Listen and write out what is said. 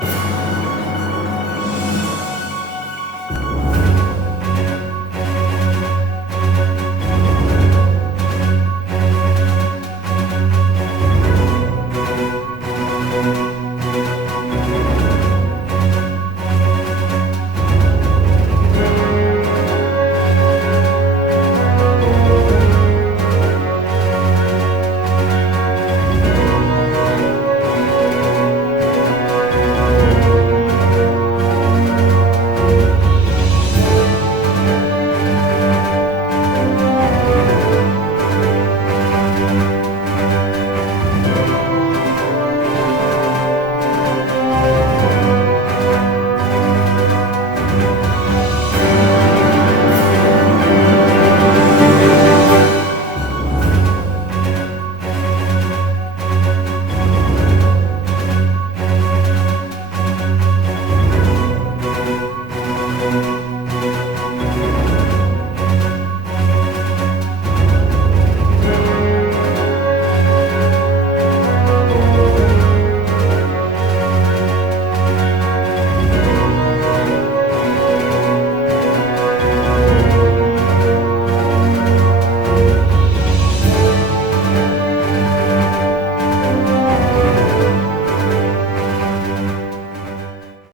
Bye.